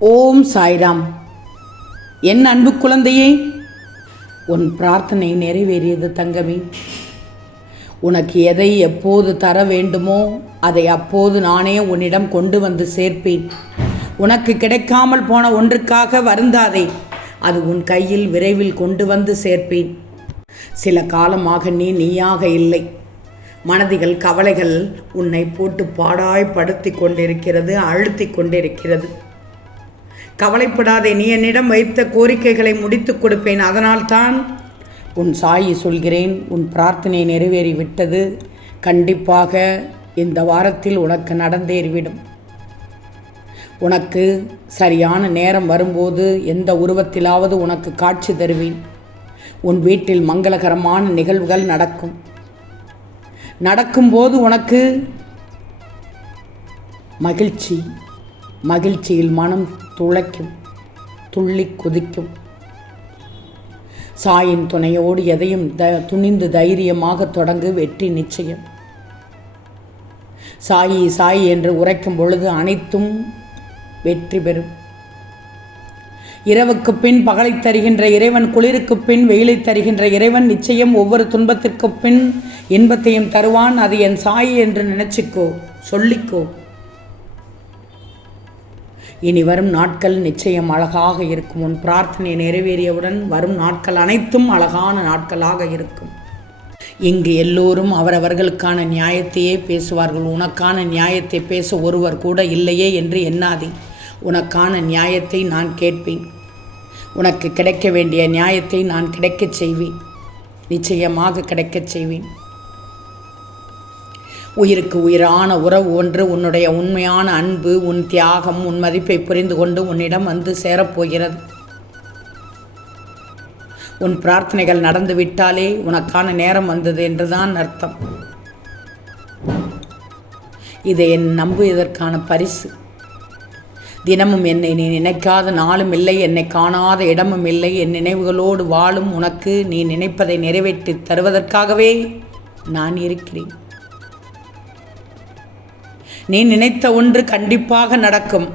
ஓம் சாய்ராம். என் அன்பு குழந்தையே உன் பிரார்த்தனை நிறைவேறியது தங்கமே. உனக்கு எதை எப்போது தர வேண்டுமோ அதை அப்போது நானே உன்னிடம் கொண்டு வந்து சேர்ப்பேன். உனக்கு கிடைக்காமல் போன ஒன்றுக்காக வருந்தாதே அது உன் கையில் விரைவில் கொண்டு வந்து சேர்ப்பேன். சில காலமாக நீ நீயாக இல்லை. மனதிகள் கவலைகள் உன்னை போட்டு பாடாய்படுத்தி கொண்டிருக்கிறது அழுத்தி கொண்டிருக்கிறது. கவலைப்படாதே நீ என்னிடம் வைத்த கோரிக்கைகளை முடித்துக் கொடுப்பேன். அதனால்தான் உன் சாயி சொல்கிறேன் உன் பிரார்த்தனை நிறைவேறிவிட்டது. கண்டிப்பாக இந்த வாரத்தில் உனக்கு நடந்தேறிவிடும். உனக்கு சரியான நேரம் வரும்போது எந்த உருவத்திலாவது உனக்கு காட்சி தருவேன். உன் வீட்டில் மங்களகரமான நிகழ்வுகள் நடக்கும். நடக்கும்போது உனக்கு மகிழ்ச்சி. மகிழ்ச்சியில் மனம் துளைக்கும் துள்ளி குதிக்கும். சாயின் துணையோடு எதையும் த துணிந்து தைரியமாக தொடங்கு வெற்றி நிச்சயம். சாயி சாயி என்று உரைக்கும் பொழுது அனைத்தும் வெற்றி பெறும். இரவுக்கு பின் பகலை தருகின்ற இறைவன் குளிருக்கு பின் வெயிலை தருகின்ற இறைவன் நிச்சயம் ஒவ்வொரு துன்பத்திற்கு பின் இன்பத்தையும் தருவான். அது என் சாயி என்று நினச்சிக்கோ சொல்லிக்கோ. இனி வரும் நாட்கள் நிச்சயம் அழகாக இருக்கும். உன் பிரார்த்தனை நிறைவேறியவுடன் வரும் நாட்கள் அனைத்தும் அழகான நாட்களாக இருக்கும். இங்கு எல்லோரும் அவரவர்களுக்கான நியாயத்தையே பேசுவார்கள். உனக்கான நியாயத்தை பேச ஒருவர் கூட இல்லையே என்று எண்ணாதே. உனக்கான நியாயத்தை நான் கேட்பேன். உனக்கு கிடைக்க வேண்டிய நியாயத்தை நான் கிடைக்கச் செய்வேன். நிச்சயமாக கிடைக்கச் செய்வேன். உயிருக்கு உயிரான உறவு ஒன்று உன்னுடைய உண்மையான அன்பு உன் தியாகம் உன் மதிப்பை புரிந்து கொண்டு உன்னிடம் வந்து சேரப்போகிறது. உன் பிரார்த்தனைகள் நடந்து விட்டாலே உனக்கான நேரம் வந்தது என்றுதான் அர்த்தம். இதை என் நம்புவதற்கான பரிசு. தினமும் என்னை நீ நினைக்காத நாளும் இல்லை என்னை காணாத இடமும் இல்லை என் நினைவுகளோடு வாழும் உனக்கு நீ நினைப்பதை நிறைவேற்றி தருவதற்காகவே நான் இருக்கிறேன். நீ நினைத்த ஒன்று கண்டிப்பாக நடக்கும்.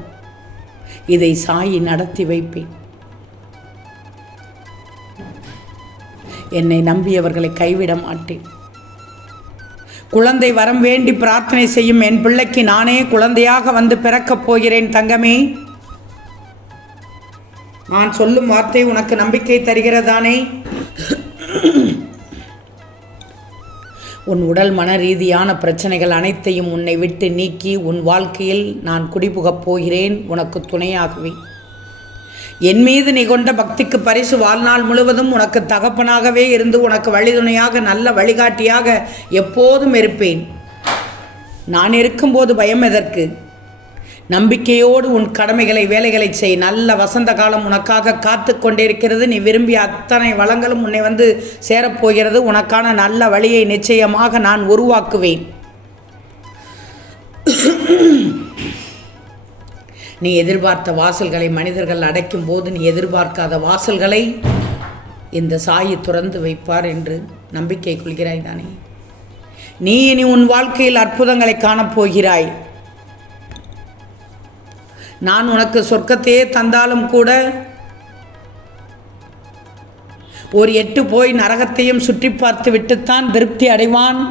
இதை சாயி நடத்தி வைப்பேன். என்னை நம்பியவர்களை கைவிட மாட்டேன். குழந்தை வரம் வேண்டி பிரார்த்தனை செய்யும் என் பிள்ளைக்கு நானே குழந்தையாக வந்து பிறக்கப் போகிறேன் தங்கமே. நான் சொல்லும் வார்த்தை உனக்கு நம்பிக்கை தருகிறதானே? உன் உடல் மன ரீதியான பிரச்சனைகள் அனைத்தையும் உன்னை விட்டு நீக்கி உன் வாழ்க்கையில் நான் குடிபுகப் போகிறேன். உனக்கு துணையாகவே. என் மீது நீ கொண்ட பக்திக்கு பரிசு வாழ்நாள் முழுவதும் உனக்கு தகப்பனாகவே இருந்து உனக்கு வழிதுணையாக நல்ல வழிகாட்டியாக எப்போதும் இருப்பேன். நான் இருக்கும்போது பயம் எதற்கு? நம்பிக்கையோடு உன் கடமைகளை வேலைகளை செய். நல்ல வசந்த காலம் உனக்காக காத்து கொண்டிருக்கிறது. நீ விரும்பிய அத்தனை வளங்களும் உன்னை வந்து சேரப்போகிறது. உனக்கான நல்ல வழியை நிச்சயமாக நான் உருவாக்குவேன். நீ எதிர்பார்த்த வாசல்களை மனிதர்கள் அடைக்கும் போது நீ எதிர்பார்க்காத வாசல்களை இந்த சாயி துறந்து வைப்பார் என்று நம்பிக்கை கொள்கிறாய் தானே? நீ இனி உன் வாழ்க்கையில் அற்புதங்களை காணப்போகிறாய். நான் உனக்கு சொர்க்கத்தையே தந்தாலும் கூட ஒரு எட்டு போய் நரகத்தையும் சுற்றி பார்த்து விட்டுத்தான் திருப்தி அடைவான்.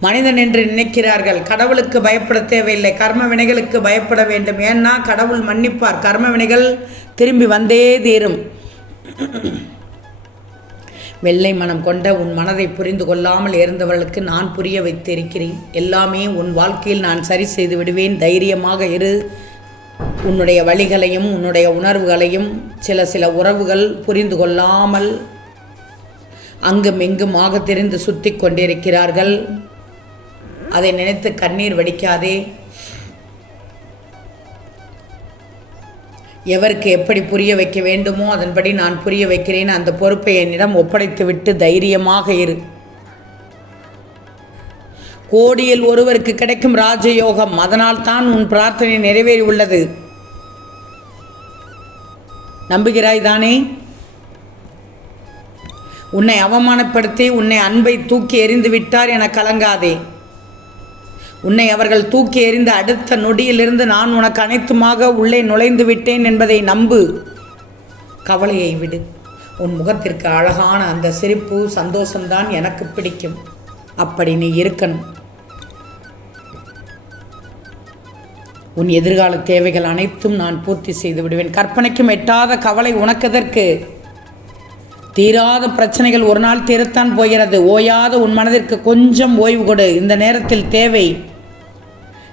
மனிதன் என்று நினைக்கிறார்கள். கடவுளுக்கு பயப்பட தேவையில்லை. கர்ம வினைகளுக்கு பயப்பட வேண்டும். ஏன்னா கடவுள் மன்னிப்பார். கர்ம வினைகள் திரும்பி வந்தே தீரும். வெள்ளை மனம் கொண்ட உன் மனதை புரிந்து கொள்ளாமல் இருந்தவர்களுக்கு நான் புரிய வைத்திருக்கிறேன். எல்லாமே உன் வாழ்க்கையில் நான் சரி செய்து விடுவேன். தைரியமாக இரு. உன்னுடைய வழிகளையும் உன்னுடைய உணர்வுகளையும் சில சில உறவுகள் புரிந்து கொள்ளாமல் அங்கும் இங்குமாக தெரிந்து சுற்றி கொண்டிருக்கிறார்கள். அதை நினைத்து கண்ணீர் வடிக்காதே. எவருக்கு எப்படி புரிய வைக்க வேண்டுமோ அதன்படி நான் புரிய வைக்கிறேன். அந்த பொறுப்பை என்னிடம் ஒப்படைத்துவிட்டு தைரியமாக இரு. கோடியில் ஒருவருக்கு கிடைக்கும் ராஜயோகம் அதனால் தான் உன் பிரார்த்தனை நிறைவேறி உள்ளது. நம்புகிறாய் தானே? உன்னை அவமானப்படுத்தி உன்னை அன்பை தூக்கி எறிந்து விட்டார் என கலங்காதே. உன்னை அவர்கள் தூக்கி எறிந்த அடுத்த நொடியிலிருந்து நான் உனக்கு அனைத்துமாக உள்ளே நுழைந்து விட்டேன் என்பதை நம்பு. கவலையை விடு. உன் முகத்திற்கு அழகான அந்த சிரிப்பு சந்தோஷம்தான் எனக்கு பிடிக்கும். அப்படி நீ இருக்கணும். உன் எதிர்கால தேவைகள் அனைத்தும் நான் பூர்த்தி செய்து விடுவேன். கற்பனைக்கும் எட்டாத கவலை உனக்கதற்கு தீராத பிரச்சனைகள் ஒரு நாள் தீரத்தான் போகிறது. ஓயாத உன் மனதிற்கு கொஞ்சம் ஓய்வு கொடு. இந்த நேரத்தில் தேவை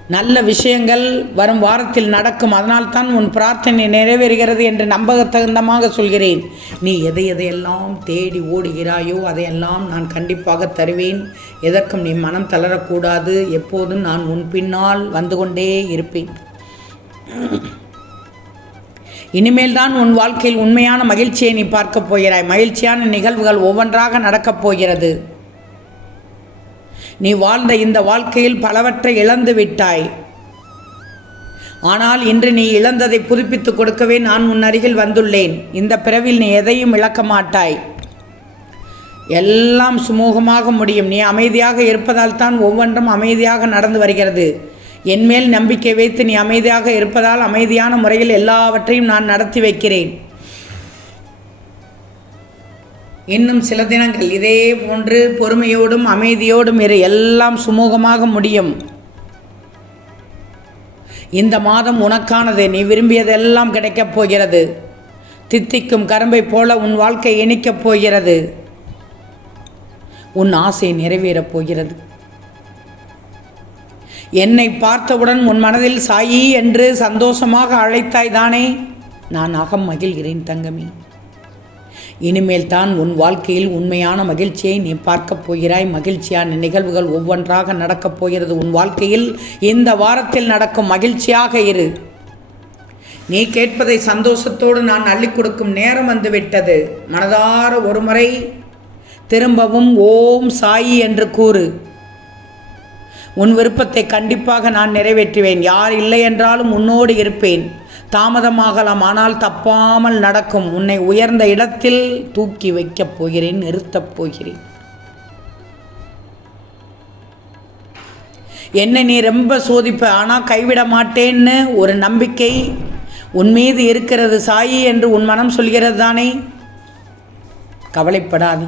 நல்ல விஷயங்கள் வரும் வாரத்தில் நடக்கும். அதனால்தான் உன் பிரார்த்தனை நிறைவேறுகிறது என்று நம்பகத்தகுந்தமாக சொல்கிறேன். நீ எதை எதையெல்லாம் தேடி ஓடுகிறாயோ அதையெல்லாம் நான் கண்டிப்பாக தருவேன். எதற்கும் நீ மனம் தளரக்கூடாது. எப்போதும் நான் உன் பின்னால் வந்து கொண்டே இருப்பேன். இனிமேல் தான் உன் வாழ்க்கையில் உண்மையான மகிழ்ச்சியை நீ பார்க்கப் போகிறாய். மகிழ்ச்சியான நிகழ்வுகள் ஒவ்வொன்றாக நடக்கப் போகிறது. நீ வாழ்ந்த இந்த வாழ்க்கையில் பலவற்றை இழந்து விட்டாய். ஆனால் இன்று நீ இழந்ததை புதுப்பித்துக் கொடுக்கவே நான் உன் அருகில் வந்துள்ளேன். இந்த பிறவில் நீ எதையும் இழக்க மாட்டாய். எல்லாம் சுமூகமாக முடியும். நீ அமைதியாக இருப்பதால் தான் ஒவ்வொன்றும் அமைதியாக நடந்து வருகிறது. என்மேல் நம்பிக்கை வைத்து நீ அமைதியாக இருப்பதால் அமைதியான முறையில் எல்லாவற்றையும் நான் நடத்தி வைக்கிறேன். இன்னும் சில தினங்கள் இதே போன்று பொறுமையோடும் அமைதியோடும் இரு எல்லாம் சுமூகமாக முடியும். இந்த மாதம் உனக்கானது நீ விரும்பியதெல்லாம் கிடைக்கப் போகிறது. தித்திக்கும் கரும்பை போல உன் வாழ்க்கை இணைக்கப் போகிறது. உன் ஆசை நிறைவேறப் போகிறது. என்னை பார்த்தவுடன் உன் மனதில் சாயி என்று சந்தோஷமாக அழைத்தாய் தானே? நான் அகம் மகிழ்கிறேன் தங்கமே. இனிமேல் தான் உன் வாழ்க்கையில் உண்மையான மகிழ்ச்சியை நீ பார்க்கப் போகிறாய். மகிழ்ச்சியான நிகழ்வுகள் ஒவ்வொன்றாக நடக்கப் போகிறது. உன் வாழ்க்கையில் இந்த வாரத்தில் நடக்கும் மகிழ்ச்சியாக இரு. நீ கேட்பதை சந்தோஷத்தோடு நான் அள்ளிக் கொடுக்கும் நேரம் வந்துவிட்டது. மனதார ஒருமுறை திரும்பவும் ஓம் சாயி என்று கூறு. உன் விருப்பத்தை கண்டிப்பாக நான் நிறைவேற்றுவேன். யார் இல்லை என்றாலும் உன்னோடு இருப்பேன். தாமதமாகலாம் ஆனால் தப்பாமல் நடக்கும். உன்னை உயர்ந்த இடத்தில் தூக்கி வைக்கப் போகிறேன் நிறுத்தப் போகிறேன். என்னை நீ ரொம்ப சோதிப்ப ஆனால் கைவிட மாட்டேன்னு ஒரு நம்பிக்கை உன் மீது இருக்கிறது சாயி என்று உன் மனம் சொல்கிறது தானே? கவலைப்படாதே.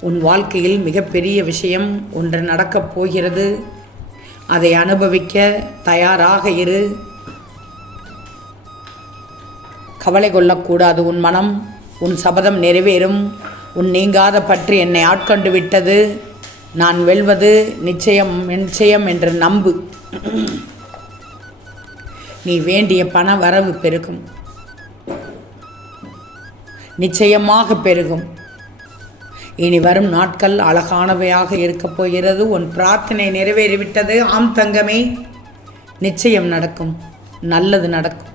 உன் வாழ்க்கையில் மிகப்பெரிய விஷயம் ஒன்று நடக்கப் போகிறது. அதை அனுபவிக்க தயாராக இரு. கவலை கொள்ளக்கூடாது. உன் மனம் உன் சபதம் நிறைவேறும். உன் நீங்காத பற்றி என்னை ஆட்கொண்டு விட்டது. நான் வெல்வது நிச்சயம் நிச்சயம் என்று நம்பு. நீ வேண்டிய பண வரவு பெருகும். நிச்சயமாக பெருகும். இனி வரும் நாட்கள் அழகானவையாக இருக்கப் போகிறது. உன் பிரார்த்தனை நிறைவேறிவிட்டது. ஆம் தங்கமே நிச்சயம் நடக்கும். நல்லது நடக்கும்.